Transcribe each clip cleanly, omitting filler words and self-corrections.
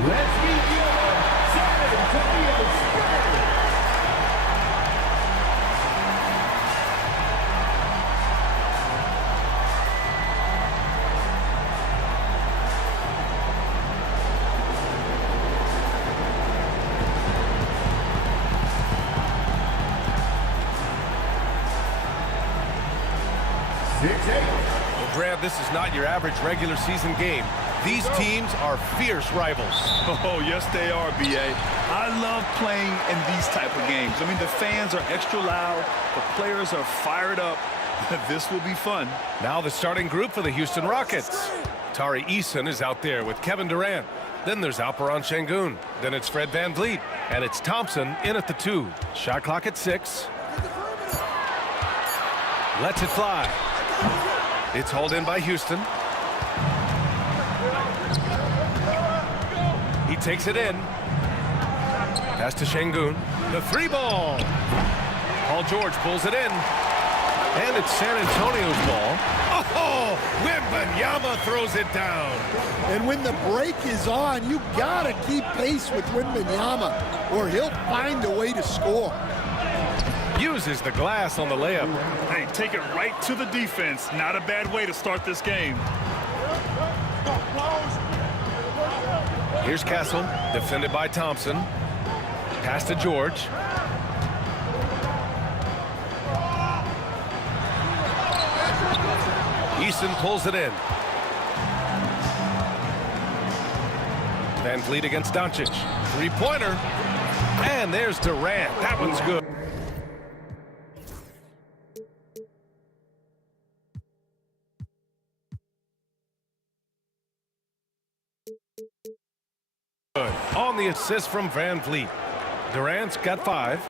Let's meet your San Antonio Spurs. 6-8. Well, Brad, this is not your average regular season game. These teams are fierce rivals. Oh, yes, they are, B.A. I love playing in these type of games. I mean, the fans are extra loud. The players are fired up. This will be fun. Now the starting group for the Houston Rockets. Tari Eason is out there with Kevin Durant. Then there's Alperen Sengun. Then it's Fred VanVleet. And it's Thompson in at the 2. Shot clock at 6. Lets it fly. It's hauled in by Houston. He takes it in. Pass to Sengun. The 3 ball. Paul George pulls it in. And it's San Antonio's ball. Oh, Wembanyama throws it down. And when the break is on, you gotta keep pace with Wembanyama, or he'll find a way to score. Uses the glass on the layup. Hey, take it right to the defense. Not a bad way to start this game. Here's Castle, defended by Thompson. Pass to George. Eason pulls it in. VanVleet against Doncic. 3-pointer. And there's Durant. That one's good. On the assist from VanVleet. Durant's got 5.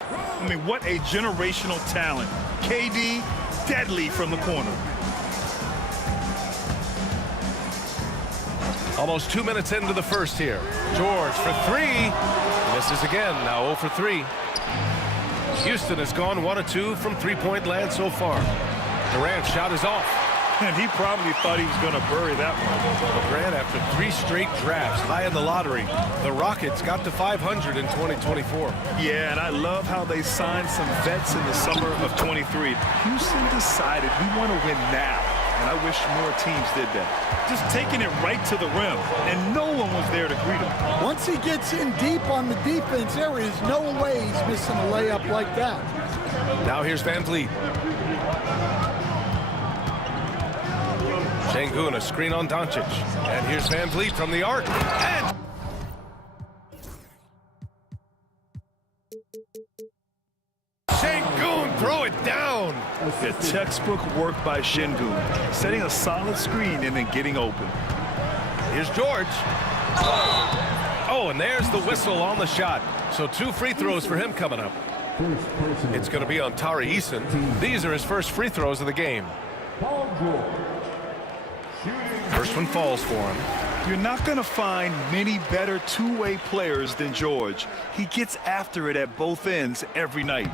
I mean, what a generational talent. KD, deadly from the corner. Almost 2 minutes into the first here. George for 3. Misses again, now 0 for 3. Houston has gone 1 of 2 from 3-point land so far. Durant's shot is off. And he probably thought he was going to bury that one. Durant, after 3 straight drafts high in the lottery, the Rockets got to 500 in 2024. Yeah, and I love how they signed some vets in the summer of 23. Houston decided we want to win now. And I wish more teams did that. Just taking it right to the rim, and no one was there to greet him. Once he gets in deep on the defense, there is no way he's missing a layup like that. Now here's VanVleet. Sengun, a screen on Doncic. And here's VanVleet from the arc. And Sengun, throw it down. The textbook work by Sengun, setting a solid screen and then getting open. Here's George. Oh, and there's the whistle on the shot. So 2 free throws for him coming up. It's going to be on Tari Eason. These are his first free throws of the game. First one falls for him. You're not going to find many better two-way players than George. He gets after it at both ends every night.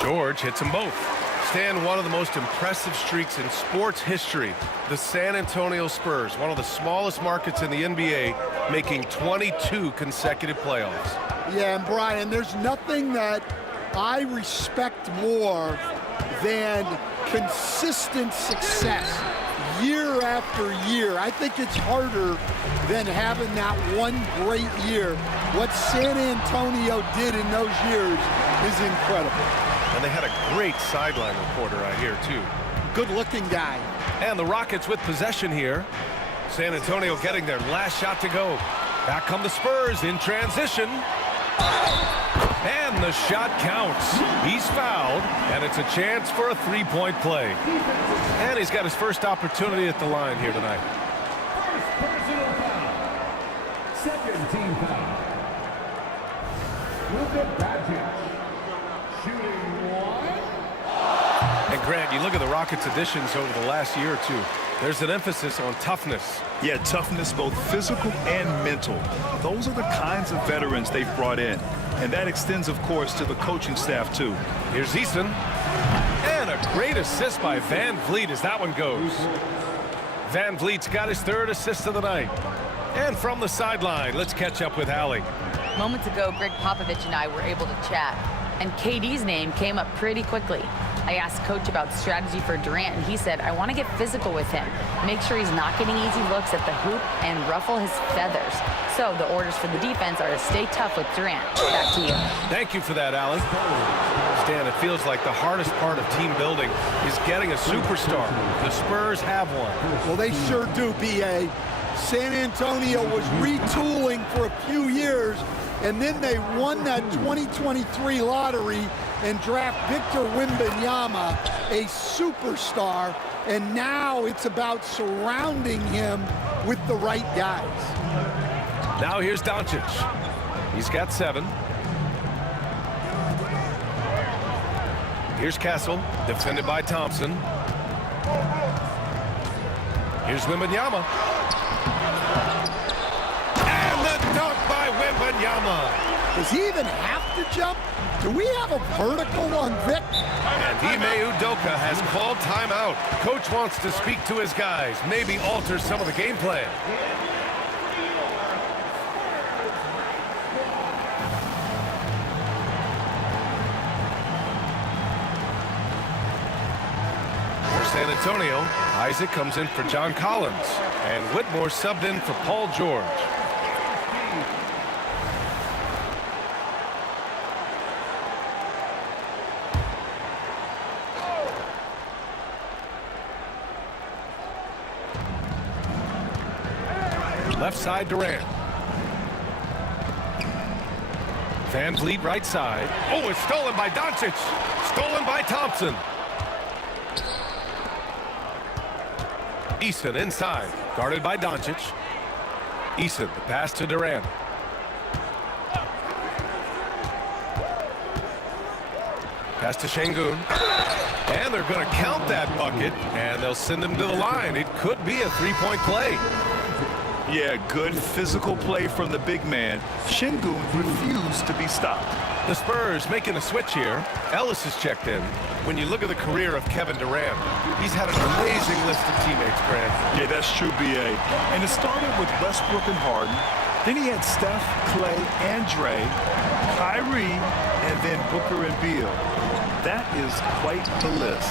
George hits them both. Stan, one of the most impressive streaks in sports history. The San Antonio Spurs, one of the smallest markets in the NBA, making 22 consecutive playoffs. Yeah, and Brian, there's nothing that I respect more than consistent success year after year. I think it's harder than having that one great year. What San Antonio did in those years is incredible. And they had a great sideline reporter out here, too. Good-looking guy. And the Rockets with possession here. San Antonio getting their last shot to go. Back come the Spurs in transition. And the shot counts. He's fouled, and it's a chance for a 3-point play. And he's got his first opportunity at the line here tonight. First personal foul. Second team foul. Luka Doncic. Shooting 1. And Grant, you look at the Rockets' additions over the last year or two. There's an emphasis on toughness. Yeah, toughness, both physical and mental. Those are the kinds of veterans they've brought in. And that extends, of course, to the coaching staff, too. Here's Eason. And a great assist by Van Vliet as that one goes. Van Vliet's got his 3rd assist of the night. And from the sideline, let's catch up with Allie. Moments ago, Greg Popovich and I were able to chat, and KD's name came up pretty quickly. I asked Coach about strategy for Durant, and he said, I want to get physical with him, make sure he's not getting easy looks at the hoop, and ruffle his feathers. So the orders for the defense are to stay tough with Durant. Back to you. Thank you for that, Allie. Stan, it feels like the hardest part of team building is getting a superstar. The Spurs have one. Well, they sure do, B.A. San Antonio was retooling for a few years, and then they won that 2023 lottery and draft Victor Wembanyama, a superstar, and now it's about surrounding him with the right guys. Now here's Doncic. He's got 7. Here's Castle, defended by Thompson. Here's Wembanyama. And the dunk by Wembanyama. Does he even have to jump? Do we have a vertical on Vic? And Ime Udoka has called timeout. Coach wants to speak to his guys, maybe alter some of the game plan. San Antonio, Isaac comes in for John Collins, and Whitmore subbed in for Paul George. Left side, Durant. Van Vliet right side. Oh, it's stolen by Doncic. Stolen by Thompson. Eason inside, guarded by Doncic. Eason, the pass to Durant. Pass to Şengün. And they're going to count that bucket, and they'll send him to the line. It could be a 3-point play. Yeah, good physical play from the big man. Şengün refused to be stopped. The Spurs making a switch here. Ellis has checked in. When you look at the career of Kevin Durant, he's had an amazing list of teammates, Grant. Yeah, that's true, B.A. And it started with Westbrook and Harden. Then he had Steph, Clay, and Dre, Kyrie, and then Booker and Beal. That is quite the list.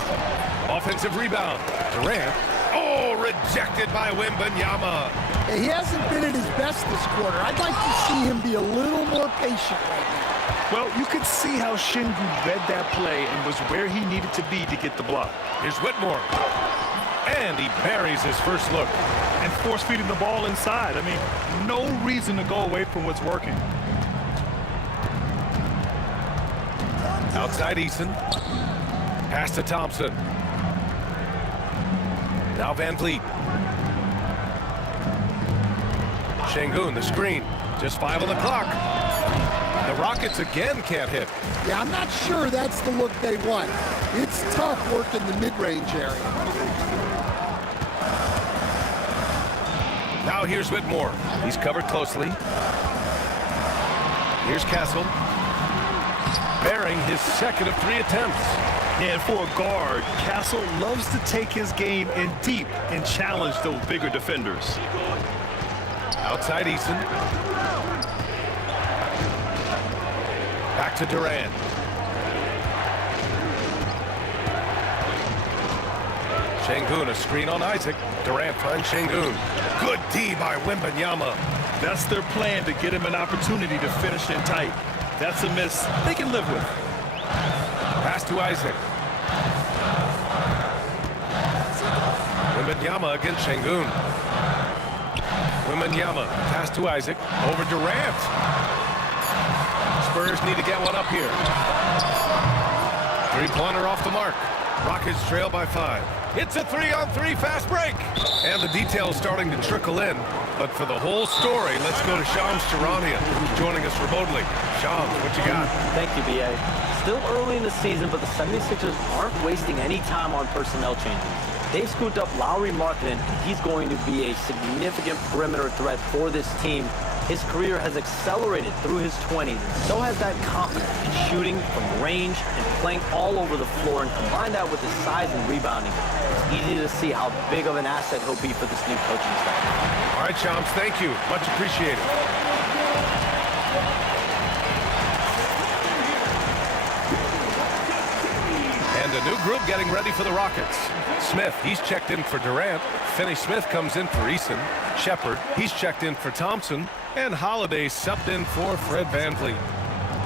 Offensive rebound. Durant. Oh, rejected by Wembanyama. He hasn't been at his best this quarter. I'd like to see him be a little more patient right now. Well, you could see how Şengün read that play and was where he needed to be to get the block. Here's Whitmore. And he buries his first look. And force-feeding the ball inside. I mean, no reason to go away from what's working. Outside Eason. Pass to Thompson. Now Van Vliet. Şengün, the screen. Just 5 on the clock. The Rockets again can't hit. Yeah, I'm not sure that's the look they want. It's tough working the mid-range area. Now here's Whitmore. He's covered closely. Here's Castle. Bearing his second of 3 attempts. And for a guard, Castle loves to take his game in deep and challenge those bigger defenders. Outside Eason. Back to Durant. Şengün, a screen on Isaac. Durant finds Şengün. Good D by Wembanyama. That's their plan, to get him an opportunity to finish in tight. That's a miss they can live with. Pass to Isaac. Wembanyama against Şengün. Wembanyama, pass to Isaac. Over Durant. Spurs need to get one up here. 3-pointer off the mark. Rockets trail by 5. It's a 3-on-3 fast break. And the details starting to trickle in. But for the whole story, let's go to Shams Charania, joining us remotely. Shams, what you got? Thank you, B.A. Still early in the season, but the 76ers aren't wasting any time on personnel changes. They scooped up Lauri Markkanen, and he's going to be a significant perimeter threat for this team. His career has accelerated through his 20s, and so has that confidence in shooting from range and playing all over the floor. And combine that with his size and rebounding, it's easy to see how big of an asset he'll be for this new coaching staff. All right, Chomps, thank you. Much appreciated. And a new group getting ready for the Rockets. Smith, he's checked in for Durant. Finney-Smith comes in for Eason. Shepard, he's checked in for Thompson. And Holiday subbed in for Fred VanVleet.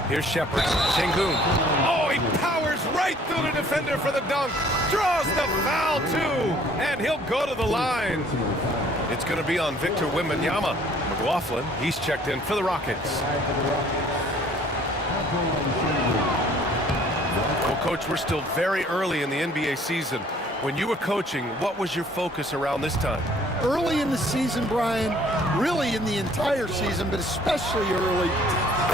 Here's Shepard. Sengun. Oh, he powers right through the defender for the dunk. Draws the foul, too. And he'll go to the line. It's going to be on Victor Wembanyama. McLaughlin, he's checked in for the Rockets. Well, Coach, we're still very early in the NBA season. When you were coaching, what was your focus around this time? Early in the season, Brian, really in the entire season, but especially early,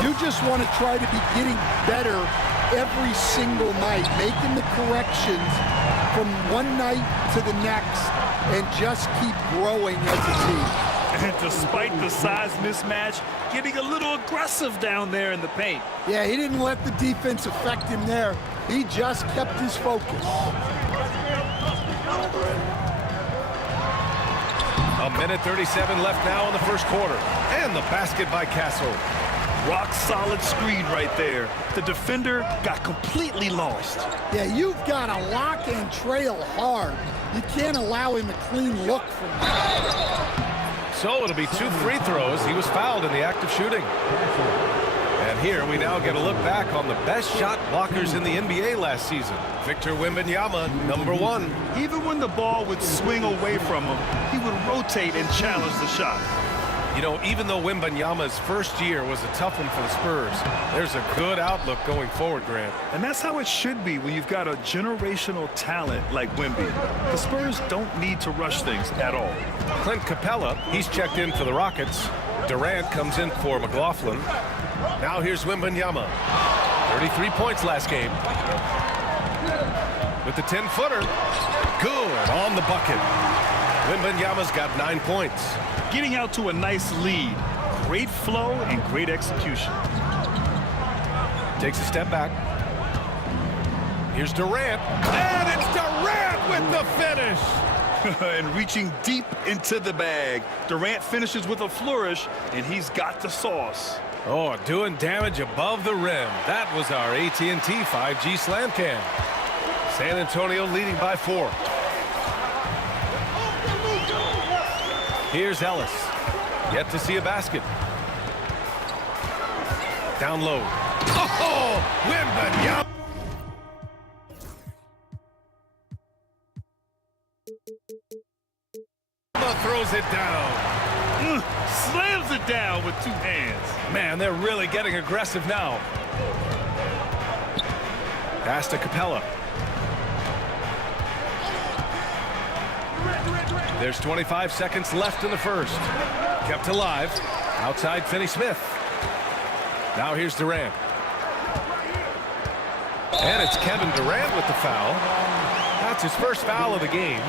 you just want to try to be getting better every single night, making the corrections from one night to the next, and just keep growing as a team. And despite the size mismatch, getting a little aggressive down there in the paint. Yeah, he didn't let the defense affect him there. He just kept his focus. A minute 37 left now in the first quarter. And the basket by Castle. Rock solid screen right there. The defender got completely lost. Yeah, you've got to lock and trail hard. You can't allow him a clean look from that. So it'll be 2 free throws. He was fouled in the act of shooting. And here we now get a look back on the best shot blockers in the NBA last season. Victor Wembanyama, #1. Even when the ball would swing away from him, he would rotate and challenge the shot. You know, even though Wembanyama's first year was a tough one for the Spurs, there's a good outlook going forward, Grant. And that's how it should be when you've got a generational talent like Wemby. The Spurs don't need to rush things at all. Clint Capella, he's checked in for the Rockets. Durant comes in for McLaughlin. Now here's Wembanyama. 33 points last game. With the 10-footer. Good on the bucket. Wembanyama's got 9 points. Getting out to a nice lead. Great flow and great execution. Takes a step back. Here's Durant. And it's Durant with the finish. And reaching deep into the bag. Durant finishes with a flourish, and he's got the sauce. Oh, doing damage above the rim. That was our AT&T 5G slam cam. San Antonio leading by 4. Here's Ellis. Yet to see a basket. Down low. Oh, Wembanyama. Throws it down. Slams it down with 2 hands. Man, they're really getting aggressive now. Pass to Capella. There's 25 seconds left in the first. Kept alive. Outside Finney-Smith. Now here's Durant. And it's Kevin Durant with the foul. That's his first foul of the game.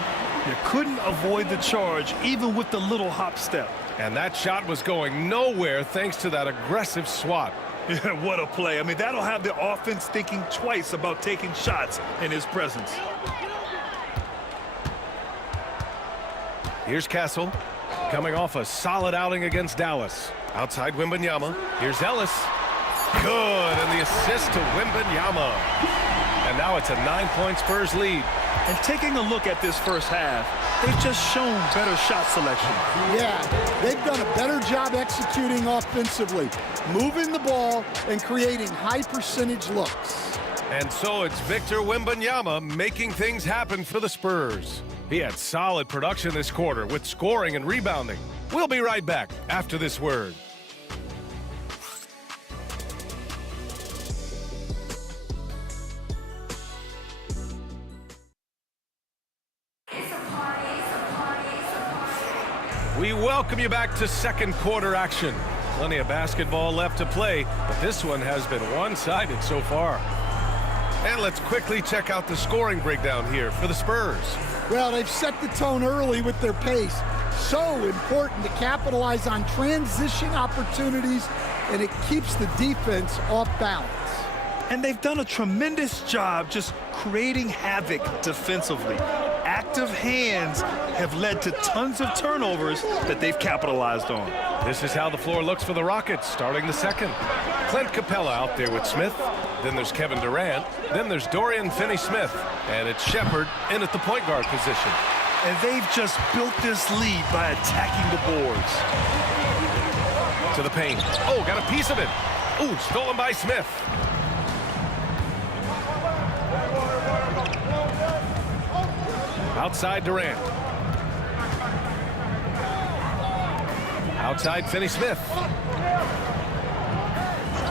You couldn't avoid the charge, even with the little hop step. And that shot was going nowhere thanks to that aggressive swat. Yeah, what a play. I mean, that'll have the offense thinking twice about taking shots in his presence. Here's Castle, coming off a solid outing against Dallas. Outside Wembanyama. Here's Ellis. Good, and the assist to Wembanyama. And now it's a 9-point Spurs lead. And taking a look at this first half, they've just shown better shot selection. Yeah, they've done a better job executing offensively, moving the ball and creating high-percentage looks. And so it's Victor Wembanyama making things happen for the Spurs. He had solid production this quarter with scoring and rebounding. We'll be right back after this word. We welcome you back to second quarter action. Plenty of basketball left to play, but this one has been one-sided so far. And let's quickly check out the scoring breakdown here for the Spurs. Well, they've set the tone early with their pace. So important to capitalize on transition opportunities, and it keeps the defense off balance. And they've done a tremendous job just creating havoc defensively. Active hands have led to tons of turnovers that they've capitalized on. This is how the floor looks for the Rockets starting the second. Clint Capella out there with Smith. Then there's Kevin Durant. Then there's Dorian Finney-Smith. And it's Shepherd in at the point guard position. And they've just built this lead by attacking the boards. To the paint. Oh, got a piece of it. Ooh, stolen by Smith. Outside Durant. Outside Finney-Smith.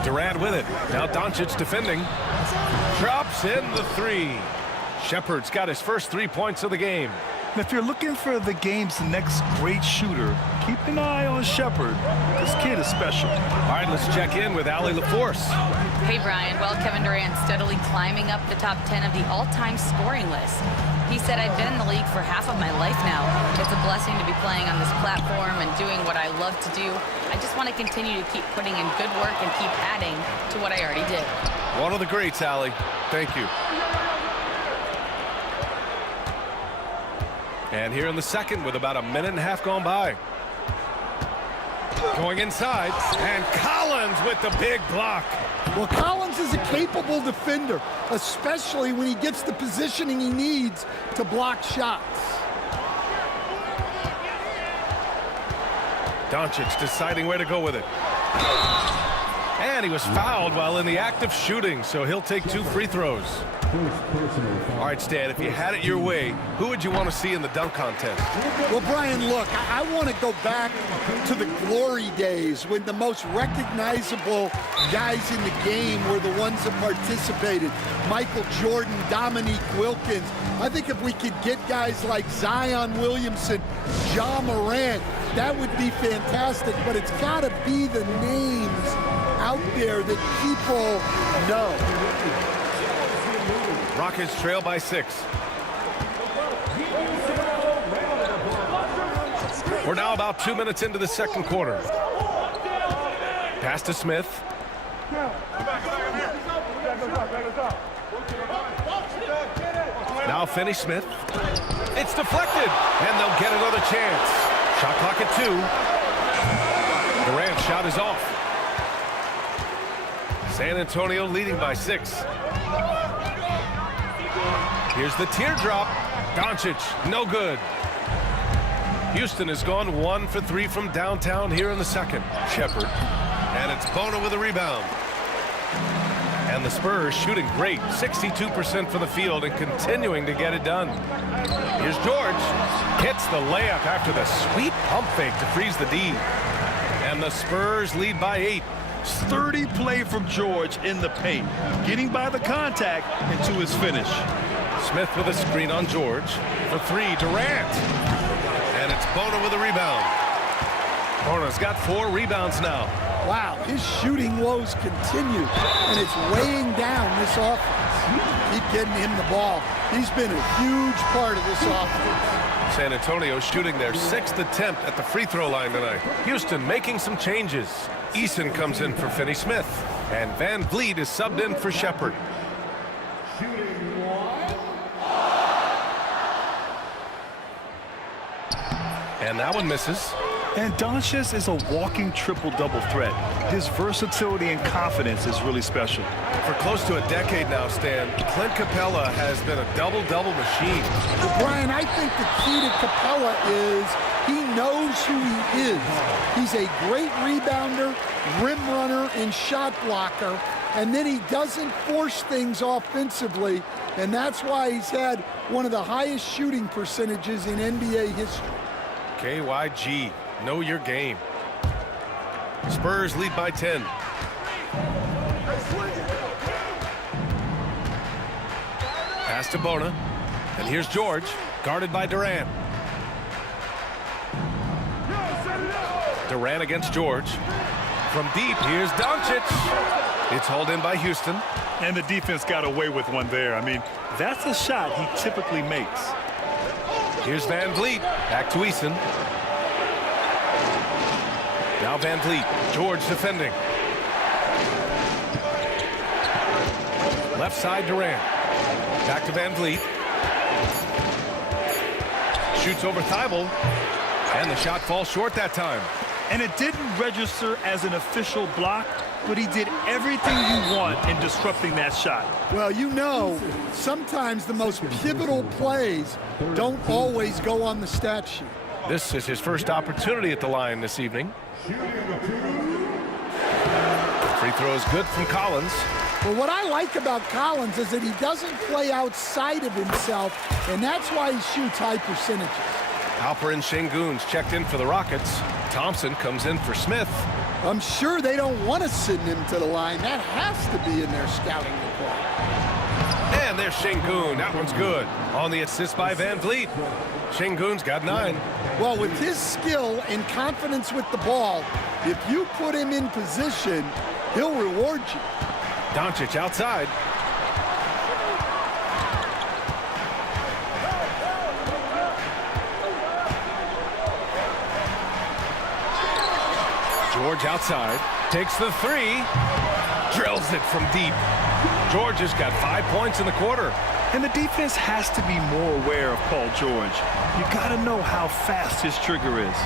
Durant with it. Now Doncic defending. Drops in the three. Shepherd's got his first 3 points of the game. And if you're looking for the game's next great shooter, keep an eye on Shepherd. This kid is special. All right, let's check in with Allie LaForce. Hey, Brian. Well, Kevin Durant steadily climbing up the top 10 of the all-time scoring list. He said, I've been in the league for half of my life now. It's a blessing to be playing on this platform and doing what I love to do. I just want to continue to keep putting in good work and keep adding to what I already did. One of the greats, Allie. Thank you. And here in the second with about a minute and a half gone by. Going inside, and Collins with the big block. Well, Collins is a capable defender, especially when he gets the positioning he needs to block shots. Doncic deciding where to go with it. And he was fouled while in the act of shooting, so he'll take 2 free throws. All right, Stan, if you had it your way, who would you want to see in the dunk contest? Well, Brian, look, I want to go back to the glory days when the most recognizable guys in the game were the ones that participated. Michael Jordan, Dominique Wilkins. I think if we could get guys like Zion Williamson, Ja Morant, that would be fantastic, but it's got to be the names out there that people know. Rockets trail by 6. We're now about 2 minutes into the second quarter. Pass to Smith. Now Finney-Smith. It's deflected, and they'll get another chance. Shot clock at 2. Durant's shot is off. San Antonio leading by 6. Here's the teardrop. Doncic, no good. Houston has gone 1 for 3 from downtown here in the second. Shepherd. And it's Bono with a rebound. And the Spurs shooting great. 62% from the field and continuing to get it done. Here's George. Hits the layup after the sweet pump fake to freeze the D. And the Spurs lead by 8. Sturdy play from George in the paint, getting by the contact into his finish. Smith with a screen on George. For 3, Durant. And it's Bono with a rebound. Bono's got 4 rebounds now. Wow, his shooting woes continue, and it's weighing down this offense. Keep getting him the ball. He's been a huge part of this offense. San Antonio shooting their 6th attempt at the free throw line tonight. Houston making some changes. Eason comes in for Finney-Smith, and Van Vliet is subbed in for Shepherd. And that one misses. And Doncic is a walking triple-double threat. His versatility and confidence is really special. For close to a decade now, Stan, Clint Capella has been a double-double machine. Well, Brian, I think the key to Capella is he knows who he is. He's a great rebounder, rim runner, and shot blocker, and then he doesn't force things offensively, and that's why he's had one of the highest shooting percentages in NBA history. KYG, know your game. Spurs lead by 10. Pass to Bona. And here's George, guarded by Durant. Durant against George. From deep, here's Doncic. It's hauled in by Houston. And the defense got away with one there. I mean, that's a shot he typically makes. Here's Van Vliet. Back to Eason. Now Van Vliet. George defending. Left side Durant. Back to Van Vliet. Shoots over Thibault. And the shot falls short that time. And it didn't register as an official block, but he did everything you want in disrupting that shot. Well, you know, sometimes the most pivotal plays don't always go on the stat sheet. This is his first opportunity at the line this evening. Free throw is good from Collins. Well, what I like about Collins is that he doesn't play outside of himself, and that's why he shoots high percentages. Alper and Şengün's checked in for the Rockets. Thompson comes in for Smith. I'm sure they don't want to send him to the line. That has to be in their scouting report. And there's Şengün. That one's good. On the assist by Van Vliet. Şengün's got 9. Well, with his skill and confidence with the ball, if you put him in position, he'll reward you. Doncic outside. George outside, takes the 3, drills it from deep. George has got 5 points in the quarter. And the defense has to be more aware of Paul George. You got to know how fast his trigger is.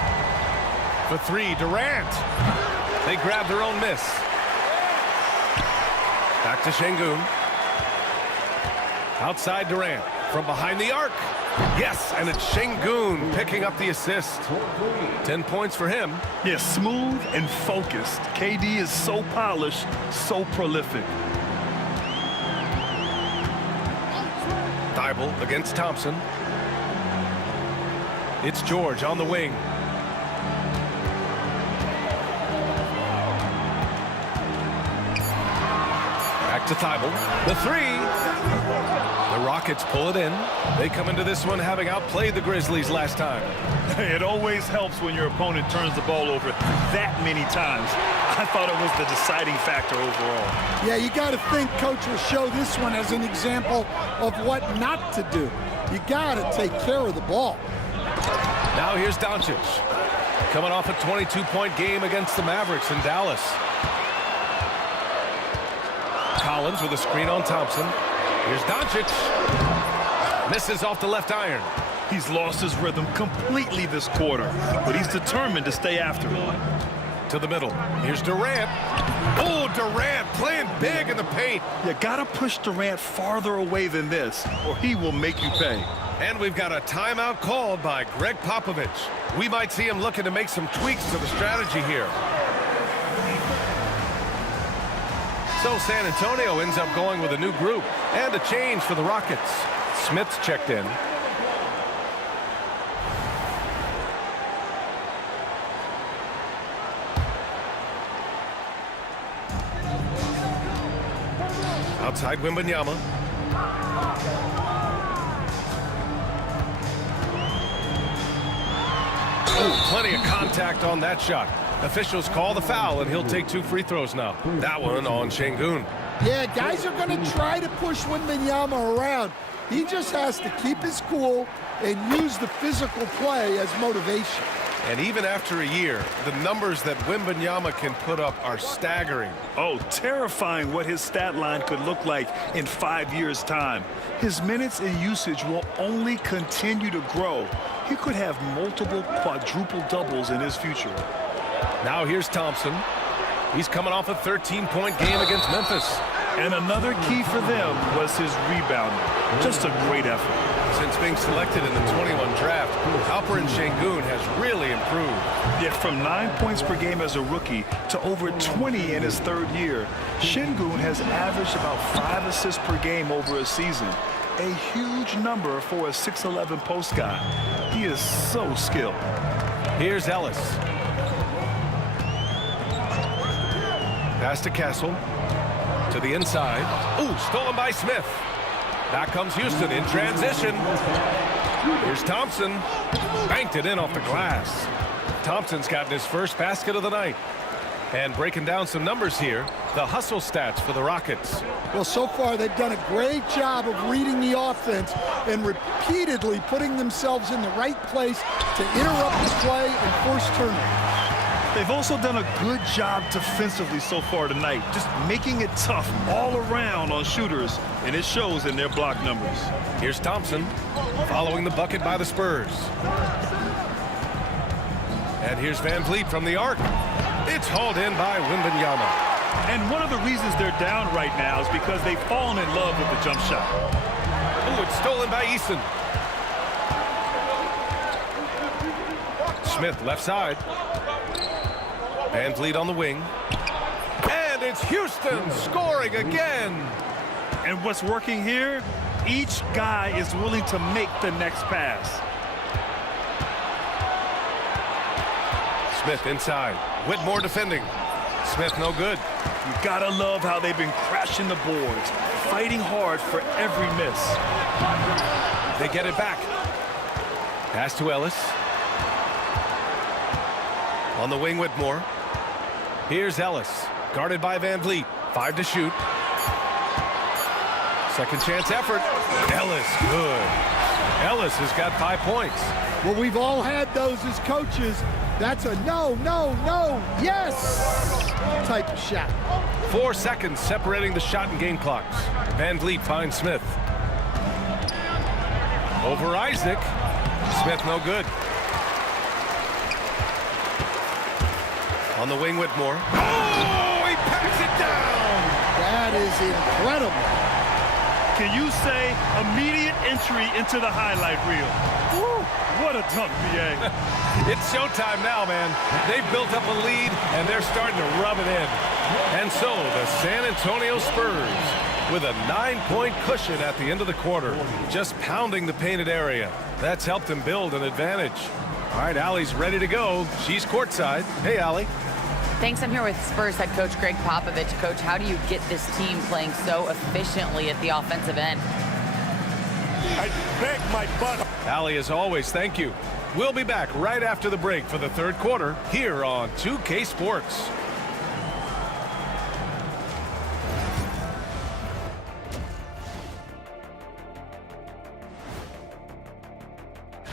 The 3, Durant. They grab their own miss. Back to Şengün. Outside Durant, from behind the arc. Yes, and it's Şengün picking up the assist. 10 points for him. Yeah, smooth and focused. KD is so polished, so prolific. Thibault against Thompson. It's George on the wing. Back to Thibault. The 3. The Rockets pull it in. They come into this one having outplayed the Grizzlies last time. It always helps when your opponent turns the ball over that many times. I thought it was the deciding factor overall. Yeah, you got to think Coach will show this one as an example of what not to do. You got to take care of the ball. Now here's Doncic. Coming off a 22-point game against the Mavericks in Dallas. Collins with a screen on Thompson. Here's Doncic. Misses off the left iron. He's lost his rhythm completely this quarter, but he's determined to stay after it. To the middle. Here's Durant. Oh, Durant playing big in the paint. You gotta push Durant farther away than this, or he will make you pay. And we've got a timeout called by Greg Popovich. We might see him looking to make some tweaks to the strategy here. So San Antonio ends up going with a new group and a change for the Rockets. Smith's checked in. Outside Wembanyama. Oh, plenty of contact on that shot. Officials call the foul, and he'll take 2 free throws now. That one on Şengün. Yeah, guys are going to try to push Wembanyama around. He just has to keep his cool and use the physical play as motivation. And even after a year, the numbers that Wembanyama can put up are staggering. Oh, terrifying what his stat line could look like in 5 years' time. His minutes and usage will only continue to grow. He could have multiple quadruple doubles in his future. Now here's Thompson. He's coming off a 13-point game against Memphis. And another key for them was his rebounding. Just a great effort. Since being selected in the 21 draft, Alper and Şengün has really improved. Yeah, from 9 points per game as a rookie to over 20 in his 3rd year, Şengün has averaged about 5 assists per game over a season. A huge number for a 6'11" post guy. He is so skilled. Here's Ellis. Pass to Castle. To the inside. Ooh, stolen by Smith. Back comes Houston in transition. Here's Thompson. Banked it in off the glass. Thompson's gotten his first basket of the night. And breaking down some numbers here, the hustle stats for the Rockets. Well, so far they've done a great job of reading the offense and repeatedly putting themselves in the right place to interrupt the play and force turnovers. They've also done a good job defensively so far tonight, just making it tough all around on shooters, and it shows in their block numbers. Here's Thompson following the bucket by the Spurs. And here's Van Vliet from the arc. It's hauled in by Wembanyama. And one of the reasons they're down right now is because they've fallen in love with the jump shot. Oh, it's stolen by Easton. Smith left side. Van Vliet on the wing. And it's Houston scoring again. And what's working here, each guy is willing to make the next pass. Smith inside. Whitmore defending. Smith no good. You gotta love how they've been crashing the boards, fighting hard for every miss. They get it back. Pass to Ellis. On the wing, Whitmore. Here's Ellis, guarded by Van Vliet. 5 to shoot. Second chance effort. Ellis, good. Ellis has got 5 points. Well, we've all had those as coaches. That's a no, no, no, yes type of shot. 4 seconds separating the shot and game clocks. Van Vliet finds Smith. Over Isaac. Smith no good. On the wing, Whitmore. Oh, he packs it down. That is incredible. Can you say immediate entry into the highlight reel? Woo, what a dunk, BA. It's showtime now, man. They've built up a lead, and they're starting to rub it in. And so the San Antonio Spurs with a 9-point cushion at the end of the quarter, just pounding the painted area. That's helped them build an advantage. All right, Allie's ready to go. She's courtside. Hey, Allie. Thanks. I'm here with Spurs head coach Greg Popovich. Coach, how do you get this team playing so efficiently at the offensive end? I beg my butt. Allie, as always, thank you. We'll be back right after the break for the third quarter here on 2K Sports.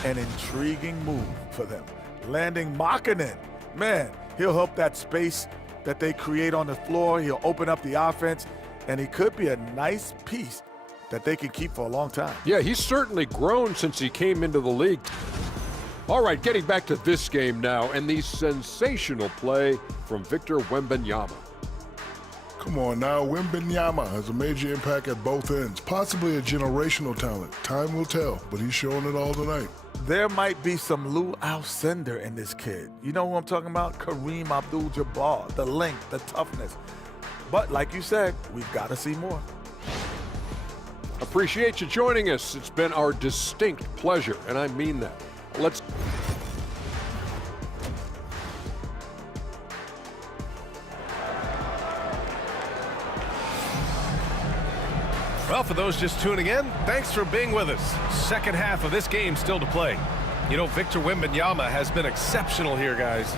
An intriguing move for them. Landing Markkanen. Man, he'll help that space that they create on the floor. He'll open up the offense, and he could be a nice piece that they can keep for a long time. Yeah, he's certainly grown since he came into the league. All right, getting back to this game now, and the sensational play from Victor Wembanyama. Come on now, Wembanyama has a major impact at both ends, possibly a generational talent. Time will tell, but he's showing it all tonight. There might be some Lou Alcindor in this kid. You know who I'm talking about? Kareem Abdul-Jabbar, the length, the toughness. But like you said, we've got to see more. Appreciate you joining us. It's been our distinct pleasure, and I mean that. Let's... Well, for those just tuning in, thanks for being with us. Second half of this game still to play. You know, Victor Wembanyama has been exceptional here, guys.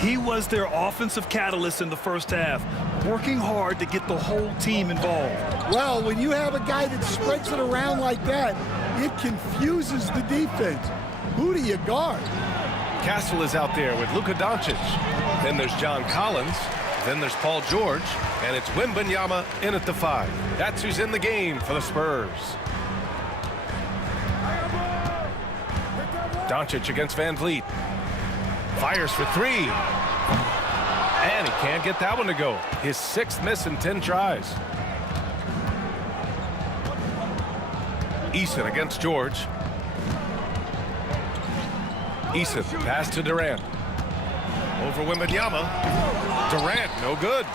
He was their offensive catalyst in the first half, working hard to get the whole team involved. Well, when you have a guy that spreads it around like that, it confuses the defense. Who do you guard? Castle is out there with Luka Doncic. Then there's John Collins. Then there's Paul George. And it's Wembanyama in at the 5. That's who's in the game for the Spurs. Doncic against Van Vliet. Fires for 3. And he can't get that one to go. His 6th miss in 10 tries. Eason against George. Eason, pass to Durant. Over Wembanyama. Durant, no good.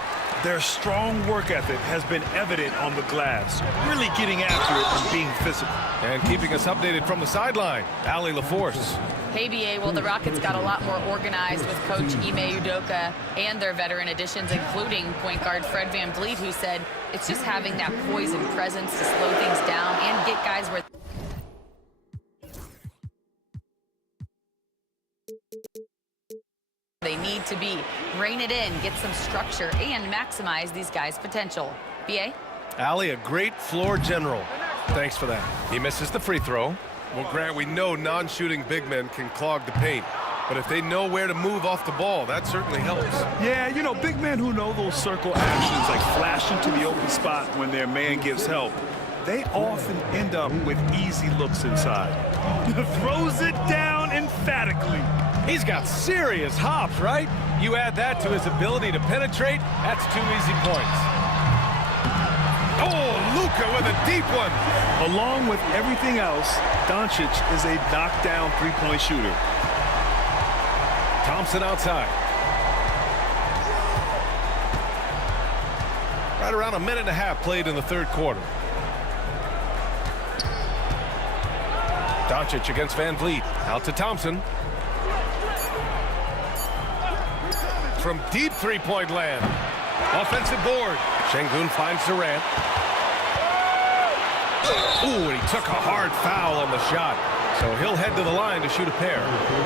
Their strong work ethic has been evident on the glass, really getting after it and being physical. And keeping us updated from the sideline, Allie LaForce. Hey, BA, well, the Rockets got a lot more organized with Coach Ime Udoka and their veteran additions, including point guard Fred Van Vliet, who said it's just having that poise and presence to slow things down and get guys where they need to be. rein it in, get some structure, and maximize these guys' potential. BA? Allie, a great floor general. Thanks for that. He misses the free throw. Well, Grant, we know non-shooting big men can clog the paint. But if they know where to move off the ball, that certainly helps. Yeah, you know, big men who know those circle actions, like flashing to the open spot when their man gives help, they often end up with easy looks inside. Throws it down emphatically. He's got serious hops, right? You add that to his ability to penetrate, that's 2 easy points. Oh, Luka with a deep one. Along with everything else, Doncic is a knockdown three-point shooter. Thompson outside. Right around a minute and a half played in the third quarter. Doncic against Van Vliet. Out to Thompson. From deep three-point land. Offensive board. Şengün finds Durant. Ooh, and he took a hard foul on the shot. So he'll head to the line to shoot a pair.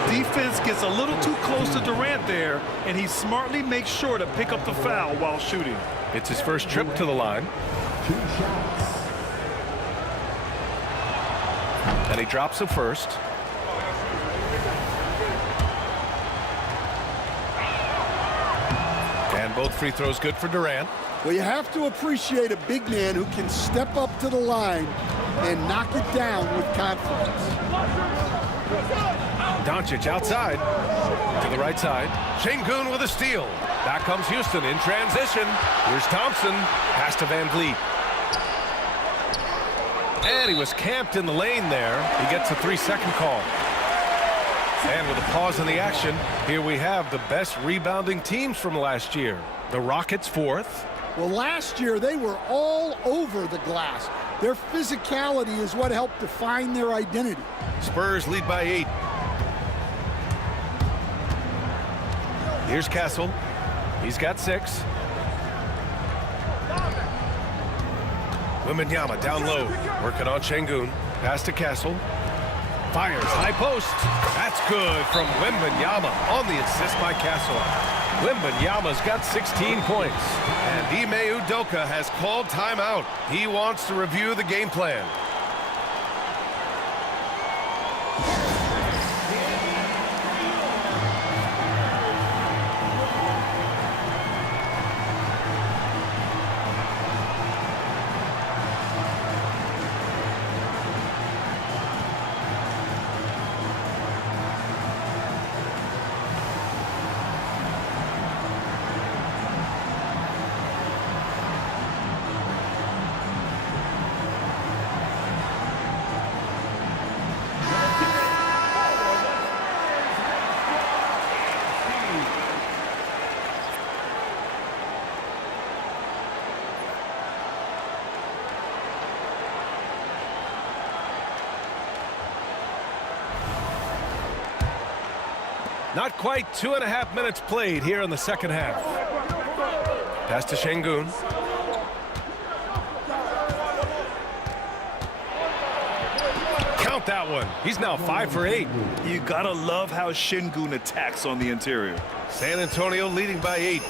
Defense gets a little too close to Durant there, and he smartly makes sure to pick up the foul while shooting. It's his first trip to the line. And he drops the first. And both free throws good for Durant. Well, you have to appreciate a big man who can step up to the line and knock it down with confidence. Doncic outside to the right side. Şengün with a steal. Back comes Houston in transition. Here's Thompson. Pass to Van Vliet. And he was camped in the lane there. He gets a 3-second call. And with a pause in the action, here we have the best rebounding teams from last year. The Rockets 4th. Well, last year they were all over the glass. Their physicality is what helped define their identity. Spurs lead by 8. Here's Castle. He's got 6. Wembanyama down low. Working on Şengün. Pass to Castle. Fires high post. That's good from Wembanyama on the assist by Castle. Wembanyama's got 16 points. And Ime Udoka has called timeout. He wants to review the game plan. Not quite 2.5 minutes played here in the second half. Pass to Şengün. Count that one. He's now 5 for 8. You gotta love how Şengün attacks on the interior. San Antonio leading by 8.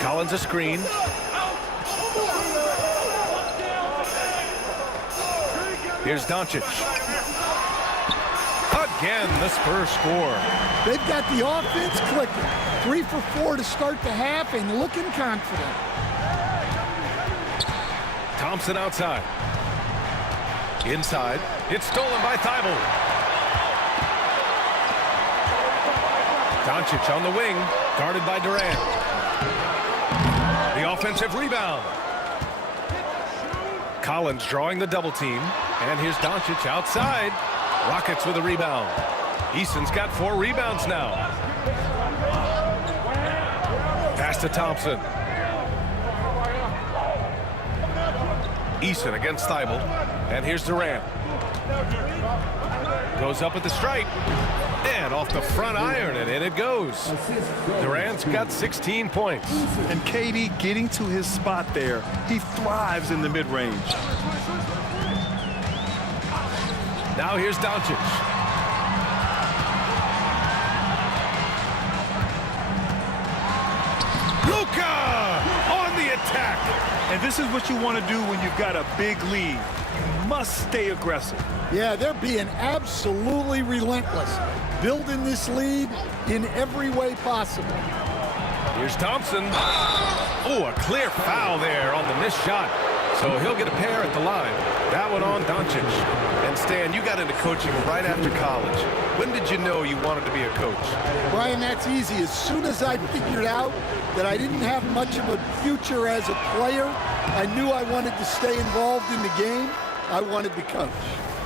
Collins a screen. Here's Doncic. Again, the Spurs score. They've got the offense clicking. 3 for 4 to start the half and looking confident. Thompson outside. Inside. It's stolen by Thibault. Doncic on the wing, guarded by Durant. The offensive rebound. Collins drawing the double team. And here's Doncic outside. Rockets with a rebound. Easton's got 4 rebounds now. Pass to Thompson. Easton against Thibault. And here's Durant. Goes up at the stripe. And off the front iron, and in it goes. Durant's got 16 points. And KD getting to his spot there. He thrives in the mid-range. Now here's Doncic. And this is what you want to do when you've got a big lead. You must stay aggressive. Yeah, they're being absolutely relentless, building this lead in every way possible. Here's Thompson. Oh, a clear foul there on the missed shot. So he'll get a pair at the line. That one on Doncic. And Stan, you got into coaching right after college. When did you know you wanted to be a coach? Brian, that's easy. As soon as I figured out that I didn't have much of a future as a player, I knew I wanted to stay involved in the game. I wanted to coach.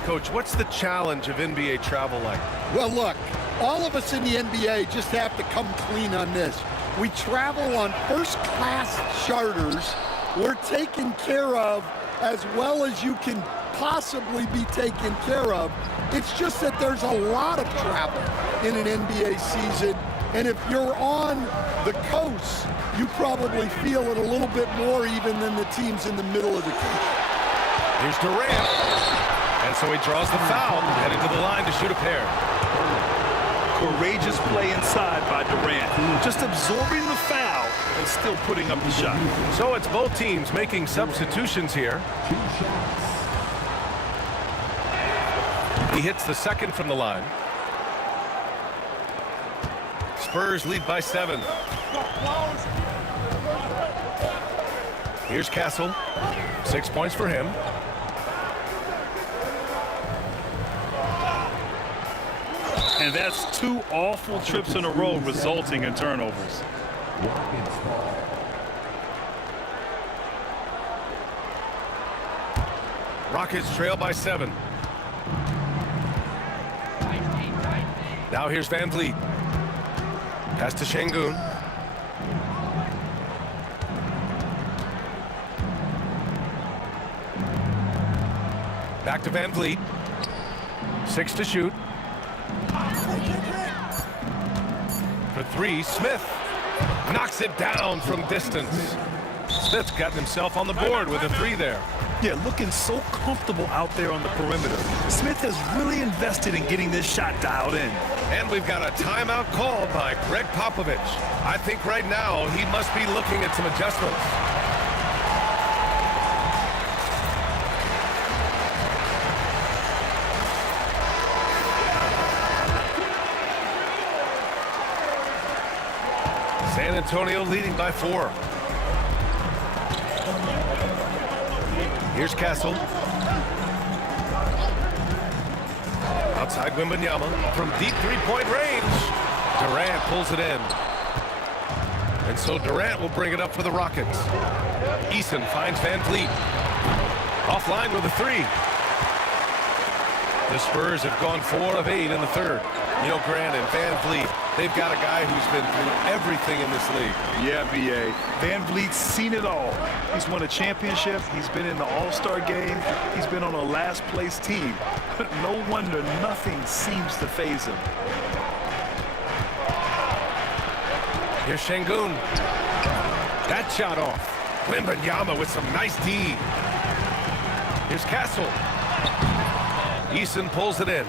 Coach, what's the challenge of NBA travel like? Well, look, all of us in the NBA just have to come clean on this. We travel on first-class charters. We're taken care of as well as you can possibly be taken care of. It's just that there's a lot of travel in an NBA season, and if you're on the coast, you probably feel it a little bit more even than the teams in the middle of the country. Here's Durant. And so he draws the foul, headed to the line to shoot a pair. Courageous play inside by Durant. Just absorbing the foul and still putting up the shot. So it's both teams making substitutions here. He hits the second from the line. Spurs lead by 7. Here's Castle. 6 points for him. And that's 2 awful trips in a row resulting in turnovers. Rockets trail by 7. Now here's Van Vliet. Pass to Şengün. Back to Van Vliet. 6 to shoot. For 3, Smith knocks it down from distance. Smith's gotten himself on the board with a 3 there. Yeah, looking so comfortable out there on the perimeter. Smith has really invested in getting this shot dialed in. And we've got a timeout called by Greg Popovich. I think right now he must be looking at some adjustments. San Antonio leading by 4. Here's Castle. Outside Wembanyama from deep three-point range. Durant pulls it in. And so Durant will bring it up for the Rockets. Eason finds Van Vliet. Offline with a 3. The Spurs have gone 4 of 8 in the third. You know, Grant and Van Vliet, they've got a guy who's been through everything in this league. Yeah, B.A. Van Vliet's seen it all. He's won a championship. He's been in the All-Star game. He's been on a last-place team. No wonder nothing seems to faze him. Here's Şengün. That shot off. Wembanyama with some nice D. Here's Castle. Eason pulls it in.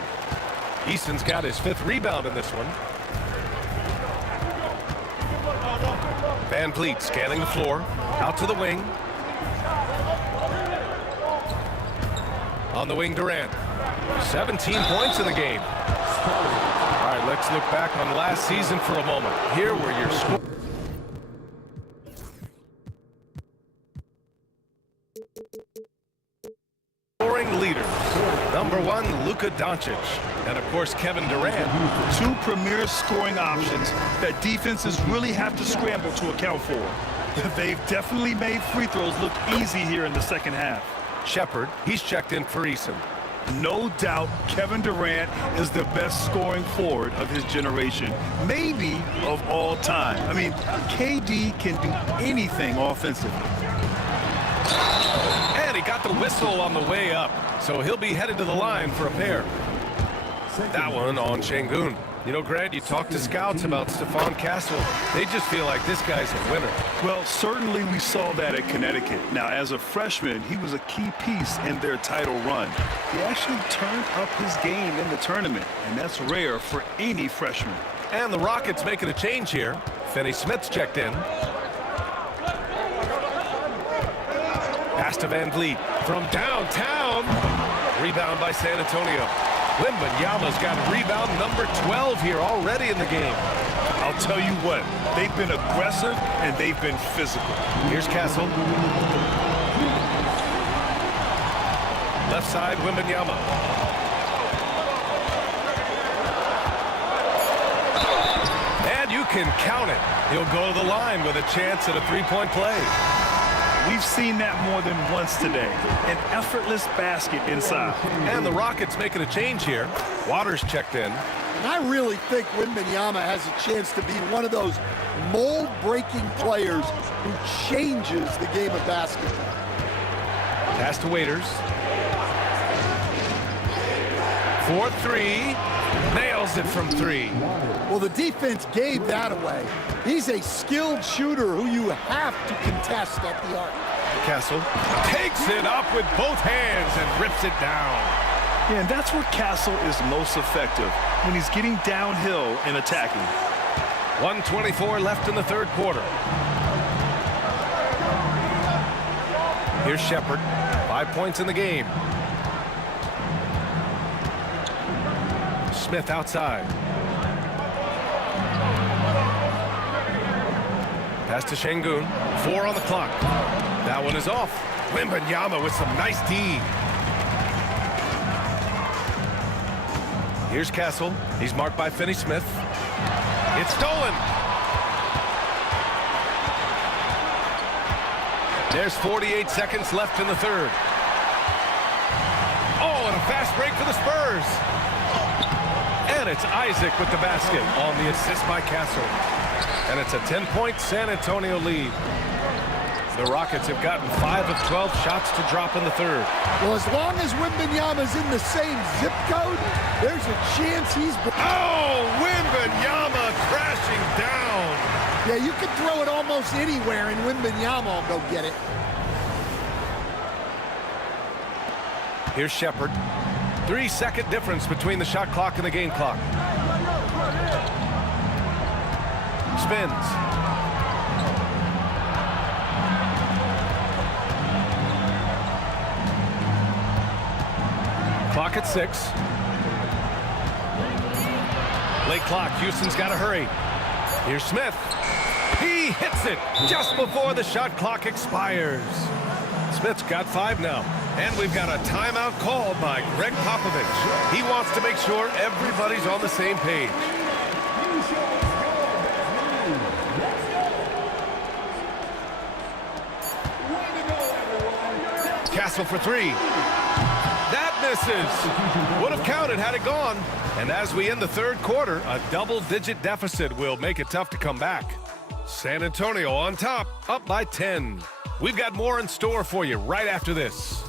Eason's got his 5th rebound in this one. Van Vliet scanning the floor. Out to the wing. On the wing, Durant. 17 points in the game. All right, let's look back on last season for a moment. Here were your scores. Scoring leaders. Number 1, Luka Doncic. And, of course, Kevin Durant. 2 premier scoring options that defenses really have to scramble to account for. They've definitely made free throws look easy here in the second half. Shepard, he's checked in for Eason. No doubt Kevin Durant is the best scoring forward of his generation, maybe of all time. I mean, KD can do anything offensively. And he got the whistle on the way up, so he'll be headed to the line for a pair. That one on Şengün. You know, Grant, you talk to scouts about Stephon Castle. They just feel like this guy's a winner. Well, certainly we saw that at Connecticut. Now, as a freshman, he was a key piece in their title run. He actually turned up his game in the tournament, and that's rare for any freshman. And the Rockets making a change here. Finney Smith's checked in. Pass to Van Vliet from downtown. Rebound by San Antonio. Wembanyama's got rebound number 12 here already in the game. I'll tell you what, they've been aggressive and they've been physical. Here's Castle. Left side, Wembanyama. And you can count it. He'll go to the line with a chance at a three-point play. We've seen that more than once today. An effortless basket inside. And the Rockets making a change here. Waters checked in. And I really think Wembanyama has a chance to be one of those mold-breaking players who changes the game of basketball. Pass to Waiters. 4-3. Nails it from 3. Well, the defense gave that away. He's a skilled shooter who you have to contest at the arc. Castle takes it up with both hands and rips it down. Yeah, and that's where Castle is most effective, when he's getting downhill and attacking. 1:24 left in the third quarter. Here's Shepherd. 5 points in the game. Smith outside. Pass to Şengün. 4 on the clock. That one is off. Wembanyama with some nice D. Here's Castle. He's marked by Finney-Smith. It's stolen. There's 48 seconds left in the third. Oh, and a fast break for the Spurs. And it's Isaac with the basket on the assist by Castle. And it's a 10-point San Antonio lead. The Rockets have gotten 5 of 12 shots to drop in the third. Well, as long as Wembanyama's in the same zip code, there's a chance he's... Oh, Wembanyama crashing down. Yeah, you can throw it almost anywhere, and Wembanyama will go get it. Here's Shepherd. 3-second difference between the shot clock and the game clock. Spins. Clock at 6. Late clock. Houston's got to hurry. Here's Smith. He hits it just before the shot clock expires. Smith's got 5 now. And we've got a timeout called by Greg Popovich. He wants to make sure everybody's on the same page. Castle for 3. That misses. Would have counted had it gone. And as we end the third quarter, a double-digit deficit will make it tough to come back. San Antonio on top, up by 10. We've got more in store for you right after this.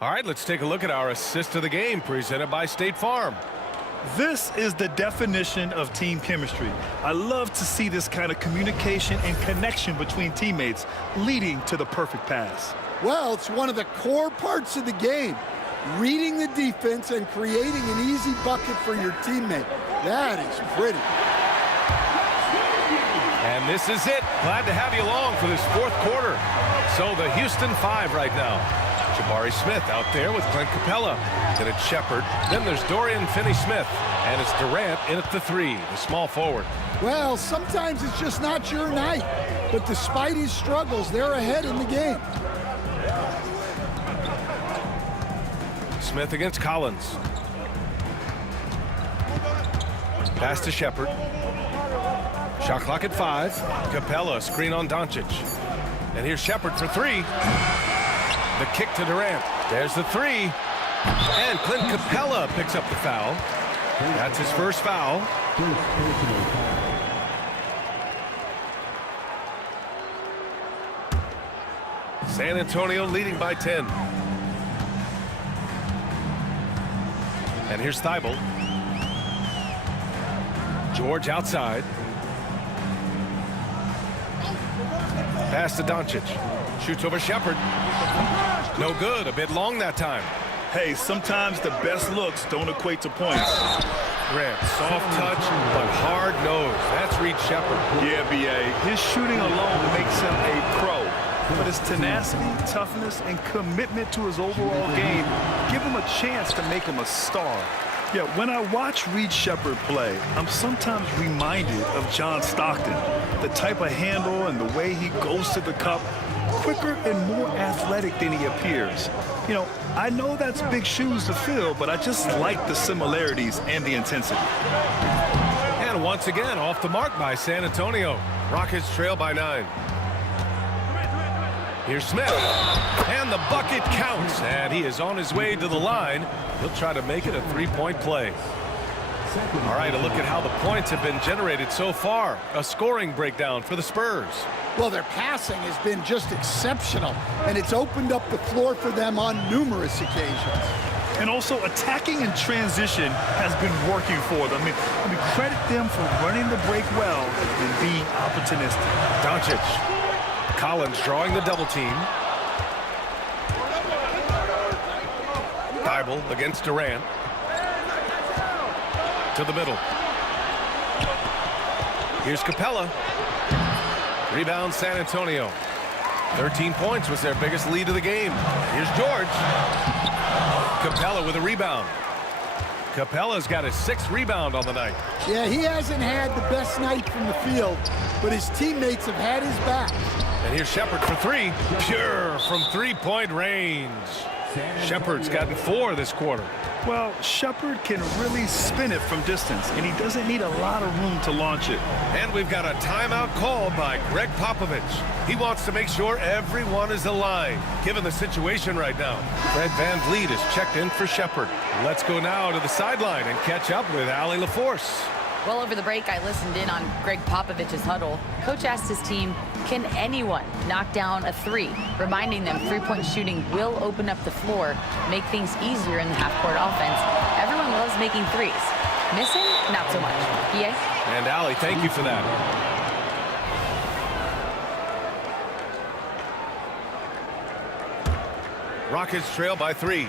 All right, let's take a look at our assist of the game presented by State Farm. This is the definition of team chemistry. I love to see this kind of communication and connection between teammates leading to the perfect pass. Well, it's one of the core parts of the game. Reading the defense and creating an easy bucket for your teammate. That is pretty. And this is it. Glad to have you along for this fourth quarter. So the Houston 5 right now. Jabari Smith out there with Clint Capella. Then it's Shepherd. Then there's Dorian Finney-Smith. And it's Durant in at the 3, the small forward. Well, sometimes it's just not your night. But despite his struggles, they're ahead in the game. Smith against Collins. Pass to Shepherd. Shot clock at 5. Capella screen on Doncic. And here's Shepherd for 3. The kick to Durant. There's the 3. And Clint Capella picks up the foul. That's his first foul. San Antonio leading by 10. And here's Thibault. George outside. Pass to Doncic. Shoots over Shepherd. No good. A bit long that time. Hey, sometimes the best looks don't equate to points. Grant, soft touch, but hard nose. That's Reed Shepherd. Yeah, B.A. His shooting alone makes him a pro. But his tenacity, toughness, and commitment to his overall game give him a chance to make him a star. Yeah, when I watch Reed Shepherd play, I'm sometimes reminded of John Stockton. The type of handle and the way he goes to the cup, quicker and more athletic than he appears. You know, I know that's big shoes to fill, but I just like the similarities and the intensity. And once again, off the mark by San Antonio. Rockets trail by 9. Here's Smith, and the bucket counts, and he is on his way to the line. He'll try to make it a three-point play. All right, a look at how the points have been generated so far. A scoring breakdown for the Spurs. Well, their passing has been just exceptional, and it's opened up the floor for them on numerous occasions. And also, attacking in transition has been working for them. I mean, credit them for running the break well and being opportunistic. Doncic. Collins drawing the double team. Thibault against Durant. To the middle. Here's Capella. Rebound San Antonio. 13 points was their biggest lead of the game. Here's George. Capella with a rebound. Capella's got his 6th rebound on the night. Yeah, he hasn't had the best night from the field, but his teammates have had his back. And here's Shepherd for 3. Pure from three-point range. Shepherd's gotten 4 this quarter. Well, Shepherd can really spin it from distance, and he doesn't need a lot of room to launch it. And we've got a timeout called by Greg Popovich. He wants to make sure everyone is aligned, given the situation right now. Fred VanVleet is checked in for Shepherd. Let's go now to the sideline and catch up with Allie LaForce. Well, over the break, I listened in on Greg Popovich's huddle. Coach asked his team, can anyone knock down a 3? Reminding them three-point shooting will open up the floor, make things easier in the half-court offense. Everyone loves making threes. Missing? Not so much. EA? And Allie, thank you for that. Rockets trail by 3.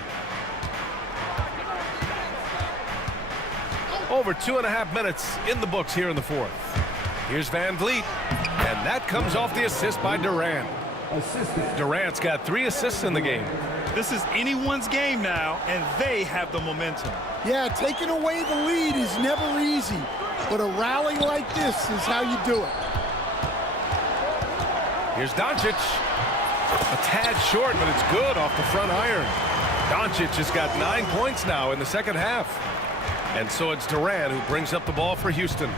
Over 2.5 minutes in the books here in the 4th. Here's VanVleet, and that comes off the assist by Durant. Durant's got 3 assists in the game. This is anyone's game now, and they have the momentum. Yeah, taking away the lead is never easy, but a rally like this is how you do it. Here's Doncic. A tad short, but it's good off the front iron. Doncic has got 9 points now in the second half. And so it's Durant who brings up the ball for Houston.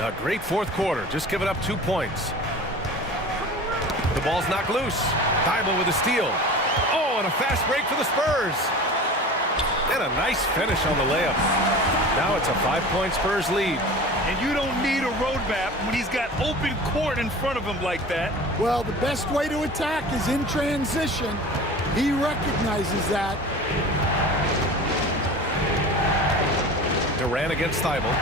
A great 4th quarter, just giving up 2 points. The ball's knocked loose. Thibault with a steal. Oh, and a fast break for the Spurs. And a nice finish on the layup. Now it's a 5-point Spurs lead. And you don't need a roadmap when he's got open court in front of him like that. Well, the best way to attack is in transition. He recognizes that. Durant against Thibault.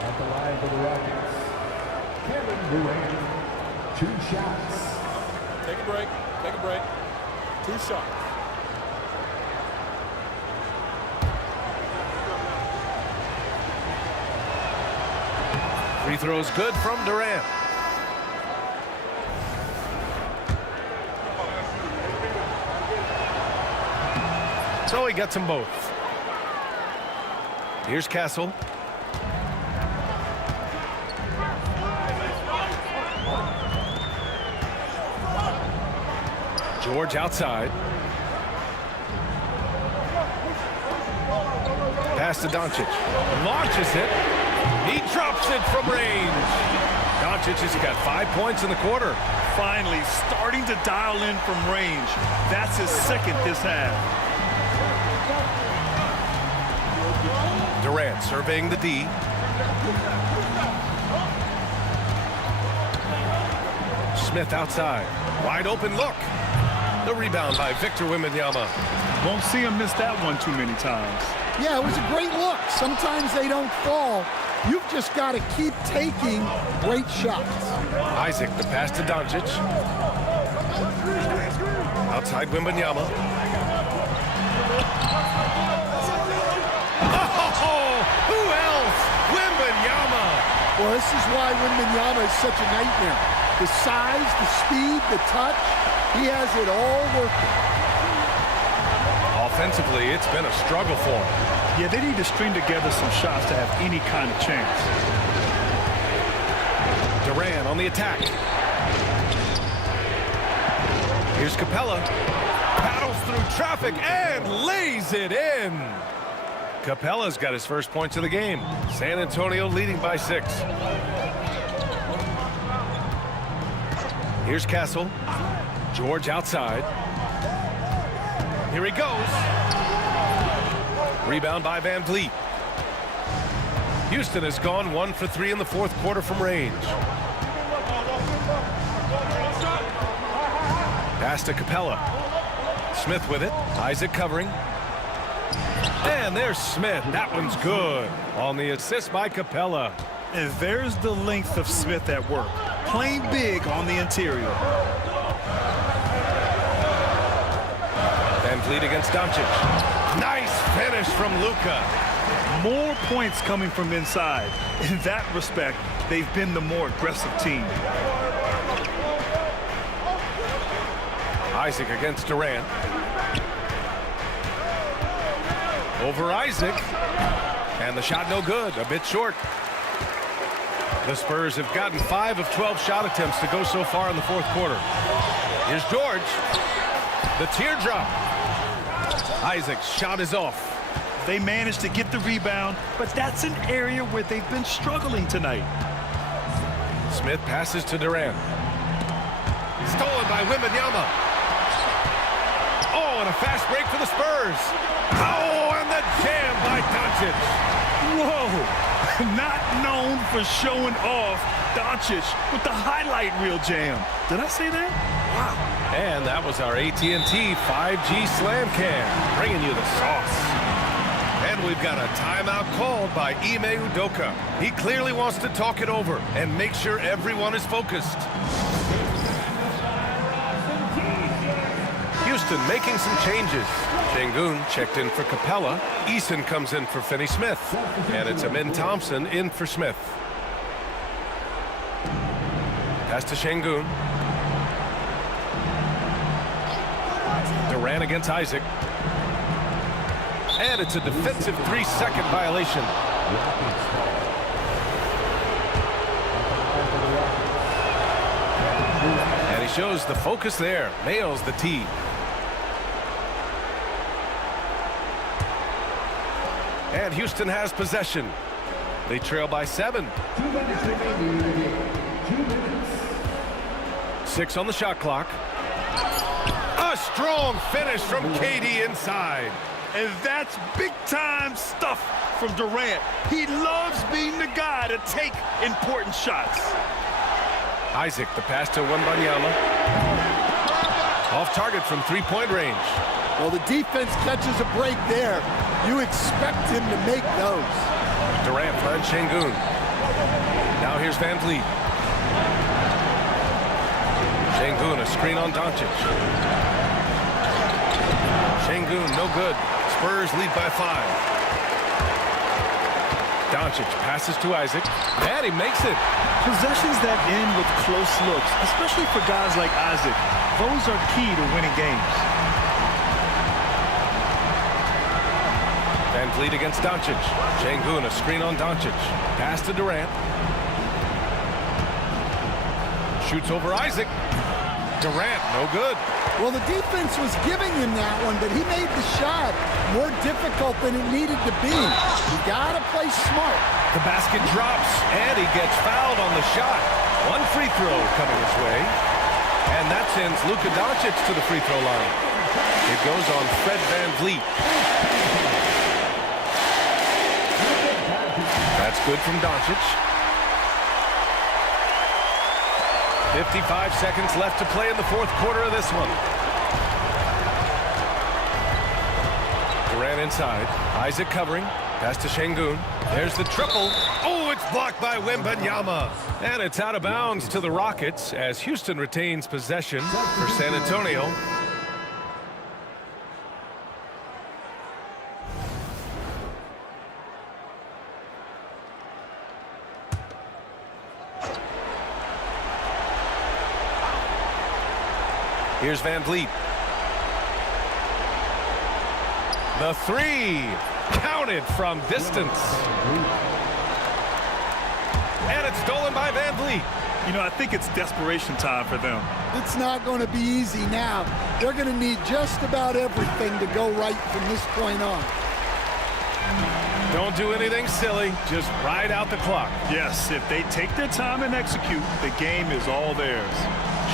At the line for the Rockets, Kevin Durant, 2 shots. Take a break. Take a break. 2 shots. Free throws good from Durant. So he gets them both. Here's Castle. George outside. Pass to Doncic. Launches it. He drops it from range. Doncic has got 5 points in the quarter. Finally starting to dial in from range. That's his 2nd this half. Durant surveying the D. Smith outside. Wide open look. The rebound by Victor Wembanyama. Won't see him miss that one too many times. Yeah, it was a great look. Sometimes they don't fall, You've just got to keep taking great shots. Isaac, the pass to Doncic. Outside Wembanyama. Oh, who else? Wembanyama. Well, this is why Wembanyama is such a nightmare. The size, the speed, the touch, he has it all working. Offensively, it's been a struggle for him. Yeah, they need to string together some shots to have any kind of chance. Durant on the attack. Here's Capella. Paddles through traffic and lays it in. Capella's got his first points of the game. San Antonio leading by 6. Here's Castle. George outside. Here he goes. Rebound by Van Vliet. Houston has gone 1 for 3 in the fourth quarter from range. Pass to Capella. Smith with it. Isaac covering. And there's Smith. That one's good. On the assist by Capella. And there's the length of Smith at work. Playing big on the interior. Van Vliet against Doncic. Nice finish from Luka. More points coming from inside. In that respect, they've been the more aggressive team. Isaac against Durant. Over Isaac. And the shot no good. A bit short. The Spurs have gotten 5 of 12 shot attempts to go so far in the fourth quarter. Here's George. The teardrop. Isaac's shot is off. They managed to get the rebound, but that's an area where they've been struggling tonight. Smith passes to Durant. Stolen by Wembanyama. Oh, and a fast break for the Spurs. Oh, and the jam by Doncic. Whoa! Not known for showing off, Doncic with the highlight reel jam. Did I say that? Wow. And that was our AT&T 5G Slam Cam, bringing you the sauce. And we've got a timeout called by Ime Udoka. He clearly wants to talk it over and make sure everyone is focused. Houston making some changes. Şengün checked in for Capella. Eason comes in for Finney Smith. And it's Amin Thompson in for Smith. Pass to Şengün. Durant against Isaac. And it's a defensive 3-second violation. And he shows the focus there. Nails the tee. And Houston has possession. They trail by 7. 6 on the shot clock. A strong finish from KD inside. And that's big-time stuff from Durant. He loves being the guy to take important shots. Isaac, the pass to Wembanyama. Off target from three-point range. Well, the defense catches a break there. You expect him to make those. Durant finds Şengün. Now here's Van Vliet. Şengün, a screen on Doncic. Şengün, no good. Spurs lead by 5. Doncic passes to Isaac, and he makes it. Possessions that end with close looks, especially for guys like Isaac, those are key to winning games. Van Vliet against Doncic. Şengün, a screen on Doncic. Pass to Durant. Shoots over Isaac. Durant, no good. Well, the defense was giving him that one, but he made the shot more difficult than it needed to be. You gotta play smart. The basket drops, and he gets fouled on the shot. One free throw coming his way. And that sends Luka Doncic to the free throw line. It goes on Fred Van Vliet. That's good from Doncic. 55 seconds left to play in the fourth quarter of this one. Durant inside. Isaac covering. Pass to Şengün. There's the triple. Oh, it's blocked by Wembanyama. And it's out of bounds to the Rockets as Houston retains possession for San Antonio. Here's Van Vliet. The three. Counted from distance. And it's stolen by Van Vliet. You know, I think it's desperation time for them. It's not going to be easy now. They're going to need just about everything to go right from this point on. Don't do anything silly. Just ride out the clock. Yes, if they take their time and execute, the game is all theirs.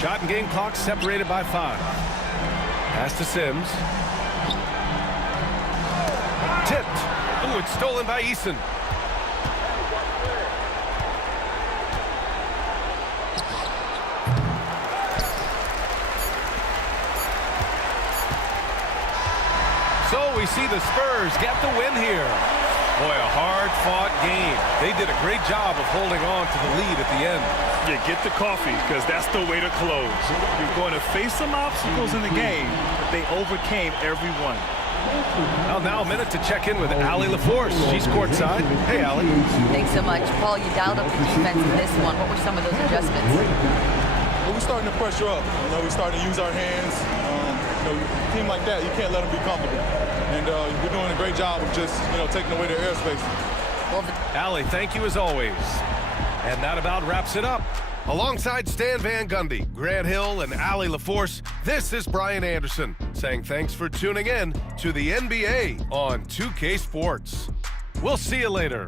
Shot and game clock separated by 5. Pass to Sims. Tipped. Ooh, it's stolen by Eason. So we see the Spurs get the win here. Boy, a hard-fought game. They did a great job of holding on to the lead at the end. Yeah, get the coffee, because that's the way to close. You're going to face some obstacles in the game, but they overcame every one. Well, now a minute to check in with Allie LaForce. She's courtside. Hey, Allie. Thanks so much. Paul, you dialed up the defense in this one. What were some of those adjustments? Well, we're starting to pressure up. You know, we're starting to use our hands. You know, a team like that, you can't let them be comfortable. And we're doing a great job of just, you know, taking away their airspace. Well, Allie, thank you as always. And that about wraps it up. Alongside Stan Van Gundy, Grant Hill, and Allie LaForce, this is Brian Anderson saying thanks for tuning in to the NBA on 2K Sports. We'll see you later.